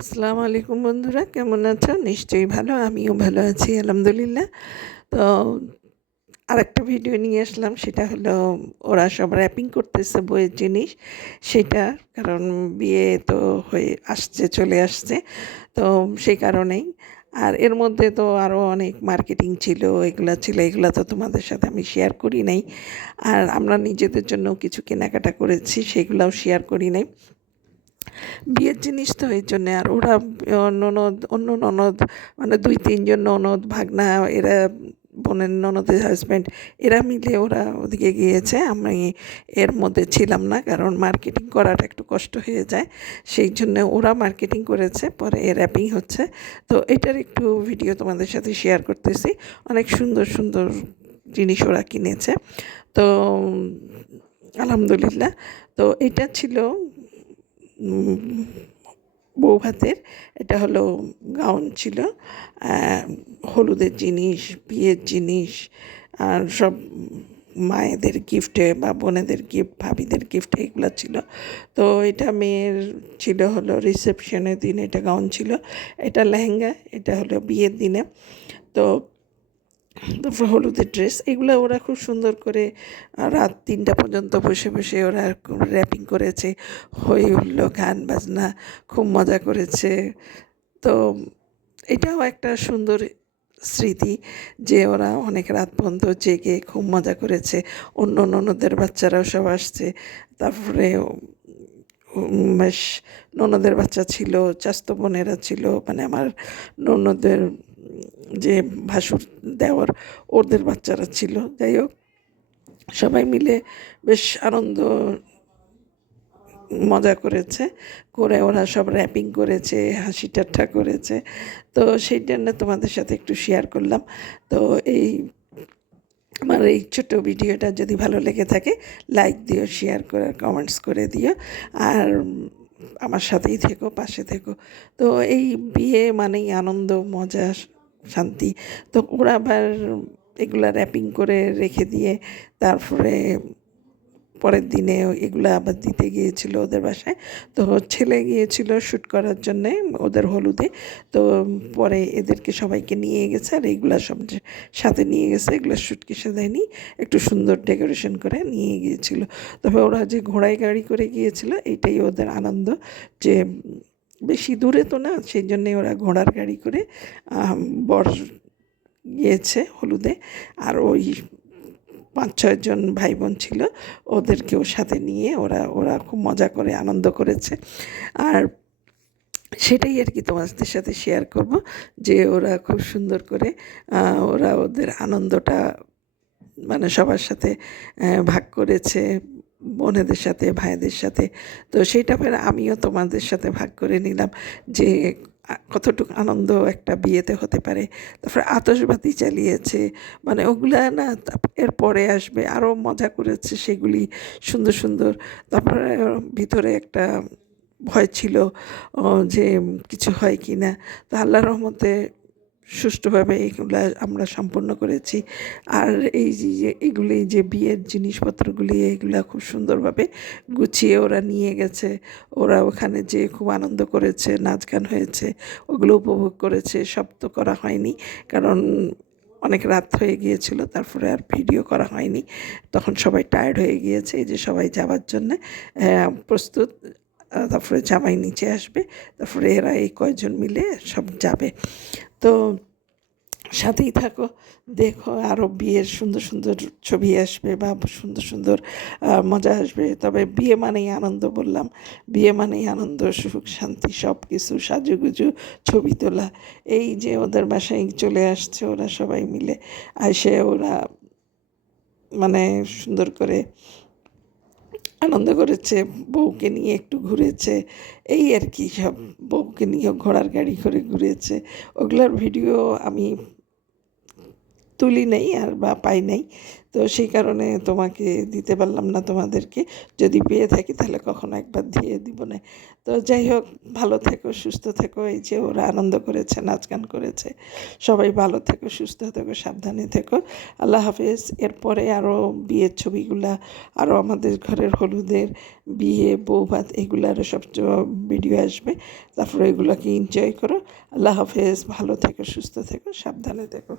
আসসালামু আলাইকুম বন্ধুরা, কেমন আছো? নিশ্চয়ই ভালো, আমিও ভালো আছি, আলহামদুলিল্লাহ। তো আরেকটা ভিডিও নিয়ে আসলাম, সেটা হলো ওরা সব র্যাপিং করতেছে বইয়ের জিনিস, সেটা কারণ বিয়ে তো হয়ে আসছে, চলে আসছে, তো সেই কারণেই। আর এর মধ্যে তো আরও অনেক মার্কেটিং ছিল, এগুলা ছিল, এগুলা তো তোমাদের সাথে আমি শেয়ার করি নাই। আর আমরা নিজেদের জন্য কিছু কেনাকাটা করেছি, সেগুলাও শেয়ার করি নাই। বিয়ের জিনিস তো এই জন্যে আর ওরা ননদ, অন্য ননদ মানে দুই তিনজন ননদ, ভাগনা, এরা বোনের ননদের হাজব্যান্ড এরা মিলে ওরা ওদিকে গিয়েছে। আমি এর মধ্যে ছিলাম না, কারণ মার্কেটিং করাটা একটু কষ্ট হয়ে যায়। সেই জন্য ওরা মার্কেটিং করেছে, পরে র্যাপিং হচ্ছে। তো এটার একটু ভিডিও তোমাদের সাথে শেয়ার করতেছি। অনেক সুন্দর সুন্দর জিনিস ওরা কিনেছে। তো আলহামদুলিল্লাহ। তো এটা ছিল বউ ভাতের এটা হলো গাউন ছিল। হলুদের জিনিস, বিয়ের জিনিস, আর সব মায়েদের গিফটে বা বোনেদের গিফট ভাবিদের গিফট এগুলো ছিল। তো এটা মেয়ের ছিল হলো রিসেপশনের দিন এটা গাউন ছিল। এটা লেহেঙ্গা, এটা হলো বিয়ের দিনে। তো তারপর হলুদের ড্রেস এগুলো ওরা খুব সুন্দর করে রাত তিনটা পর্যন্ত বসে বসে ওরা র্যাপিং করেছে হই উঠল, গান বাজনা, খুব মজা করেছে। তো এটাও একটা সুন্দর স্মৃতি যে ওরা অনেক রাত পর্যন্ত জেগে খুব মজা করেছে। অন্য ননদের বাচ্চারাও সব আসছে। তারপরে বেশ, ননদের বাচ্চা ছিল, চাস্ত বোনেরা ছিল মানে আমার ননদের যে ভাসুর দেওয়ার ওদের বাচ্চারা ছিল। যাই হোক, সবাই মিলে বেশ আনন্দ, মজা করেছে। করে ওরা সব র্যাপিং করেছে, হাসি ঠাট্টা করেছে। তো সেই জন্য তোমাদের সাথে একটু শেয়ার করলাম। তো এই আমার এই ছোটো ভিডিওটা যদি ভালো লেগে থাকে লাইক দিও শেয়ার করে কমেন্টস করে দিও। আর আমার সাথেই থেকো, পাশে থেকো। তো এই বিয়ে মানেই আনন্দ, মজা শান্তি। তো ওরা আবার এগুলা র্যাপিং করে রেখে দিয়ে তারপরে পরের দিনে এগুলো আবার দিতে গিয়েছিল ওদের বাসায়। তো ছেলে গিয়েছিল শ্যুট করার জন্যে ওদের হলুদে। তো পরে এদেরকে সবাইকে নিয়ে গেছে আর এগুলো সব সাথে নিয়ে গেছে, এগুলো শ্যুট কিসে দেয়নি, একটু সুন্দর ডেকোরেশন করে নিয়ে গিয়েছিল। তবে ওরা যে ঘোড়ায় গাড়ি করে গিয়েছিল, এটাই ওদের আনন্দ যে বেশি দূরে তো না, সেই জন্যে ওরা ঘোড়ার গাড়ি করে বর গিয়েছে হলুদে, আর ওই পাঁচ ছয়জন ভাই বোন ছিল, ওদেরকেও সাথে নিয়ে ওরা ওরা খুব মজা করে, আনন্দ করেছে। আর সেটাই আর কি তোমাদের সাথে শেয়ার করব, যে ওরা খুব সুন্দর করে ওরা ওদের আনন্দটা মানে সবার সাথে ভাগ করেছে বোনেদের সাথে, ভাইদের সাথে। তো সেইটা ফের আমিও তোমাদের সাথে ভাগ করে নিলাম যে কতটুকু আনন্দ একটা বিয়েতে হতে পারে। তারপরে আতসবাতি চালিয়েছে। মানে ওগুলা না এরপরে আসবে আরও মজা করেছে সেগুলি সুন্দর সুন্দর। তারপরে ভিতরে একটা ভয় ছিল যে, কিছু হয় কি না তো আল্লাহ রহমতে সুষ্ঠুভাবে এগুলো আমরা সম্পন্ন করেছি। আর এই যে এগুলি যে বিয়ের জিনিসপত্রগুলি, এগুলো খুব সুন্দরভাবে গুছিয়ে ওরা নিয়ে গেছে। ওরা ওখানে যে খুব আনন্দ করেছে নাচ গান হয়েছে, ওগুলো উপভোগ করেছে, সব তো করা হয়নি। কারণ অনেক রাত হয়ে গিয়েছিল, তারপরে আর ভিডিও করা হয়নি। তখন সবাই টায়ার্ড হয়ে গিয়েছে, এই যে সবাই যাওয়ার জন্যে প্রস্তুত। তারপরে জামাই নিচে আসবে, তারপরে এরা এই কয়জন মিলে সব যাবে। তো সাথেই থাকো, দেখো আরও বিয়ের সুন্দর সুন্দর ছবি আসবে বা সুন্দর সুন্দর মজা আসবে। তবে বিয়ে মানেই আনন্দ বললাম, বিয়ে মানেই আনন্দ, সুখ, শান্তি সব কিছু সাজুগুজু, ছবি তোলা। এই যে ওদের বাসায় চলে আসছে ওরা সবাই মিলে আসে ওরা মানে সুন্দর করে আনন্দ করেছে, বউকে নিয়ে একটু ঘুরেছে, এই আর কি সব। বউকে নিয়ে ঘোড়ার গাড়ি করে ঘুরেছে। ওগুলোর ভিডিও আমি তুলি নাই আর বা পাই নাই। তো সেই কারণে তোমাকে দিতে পারলাম না তোমাদেরকে। যদি পেয়ে থাকি তাহলে কখনো একবার দিয়ে দিব না। তো যাই হোক, ভালো থেকো, সুস্থ থেকো। এই যে ওরা আনন্দ করেছে, নাচ গান করেছে। সবাই ভালো থেকো, সুস্থ থেকো, সাবধানে থেকো। আল্লাহ হাফেজ। এরপরে আরও বিয়ের ছবিগুলা আরও আমাদের ঘরের হলুদের বিয়ে বৌভাত আরও সব ভিডিও আসবে। তারপরে এগুলোকে এনজয় করো। আল্লাহ হাফেজ। ভালো থেকো, সুস্থ থেকো, সাবধানে থেকো।